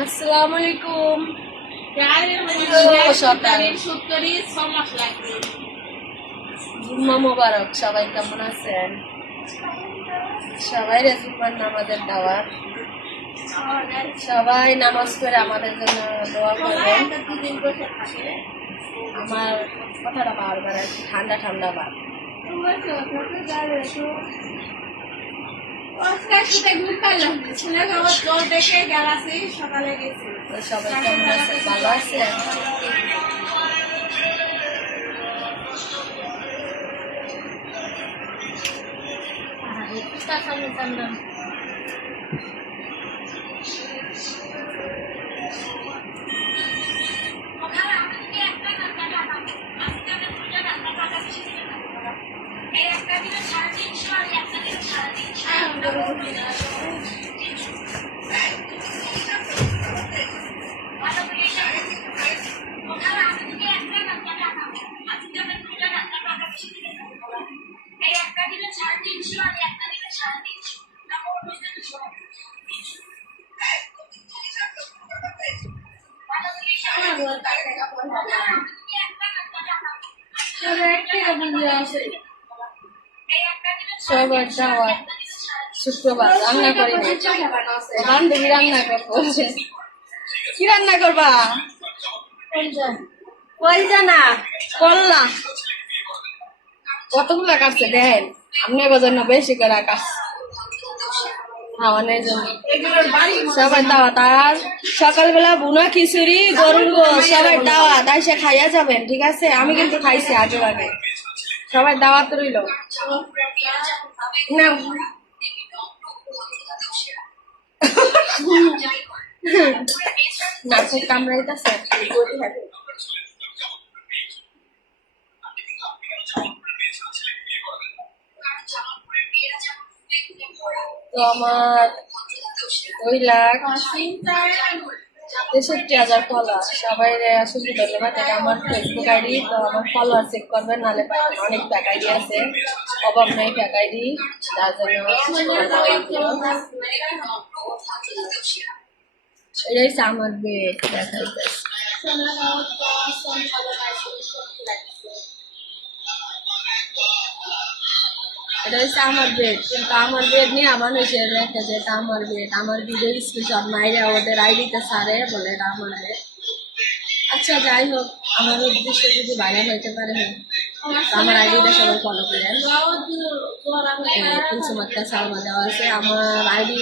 আসসালামু আলাইকুম। জুম্মা মোবারক। সবাই কেমন আছেন? সবাই জুম্মার নামাজের দাওয়াত। সবাই নামাজ পড়ে আমাদের জন্য দোয়া করবেন। আমার কথাটা বারবার একটু ঠান্ডা ঠান্ডা ভাব। সবাই কেমন আছে? ভালো আছে? সবার দাওয়াত শুক্রবার। রান্না করি বান্ধবী রান্না করবো। কি রান্না করবা? কলজা না করলা। কতগুলা কাটছে দেন, আপনি জন্য বেশি করে কাটছে খাওয়ানোর জন্য। সবাই দাওয়াত। আর সকালবেলা বুনা খিচুড়ি গরুর গোশ, সবাই দাওয়াত এসে খাইয়া যাবেন, ঠিক আছে? আমি কিন্তু খাইছি আগে আগে। সবাই দাওয়াত রইল না। নাচের কামড়াইতেছে। তো আমার 2,63,000 ফলোয়ার। সবাই আসলে ধন্যবাদ। এটা আমার ফেসবুক আইডি। তো আমার ফলোয়ার চেক করবেন, নাহলে পাবেন। অনেক ফ্যাক আইডি আছে, অভাব নাই ফ্যাক আইডি। তার জন্য এটাই হচ্ছে আমার বেড। দেখাইতে এটা হচ্ছে আমার বেড, কিন্তু আমার বেড নিয়ে মানুষের রেখে যে এটা আমার বেড। আমার ভিডিও স্ক্রিনশট মাইরা ওদের আইডিতে ছাড়ে, বলে এটা আমার বেড। আচ্ছা যাই হোক, আমার উদ্দেশ্য যদি ভাইরাল হইতে পারে, আমার আইডিটা সবাই ফলো করেন। কুলসুম আক্তার সালমা দেওয়া আছে আমার আইডি।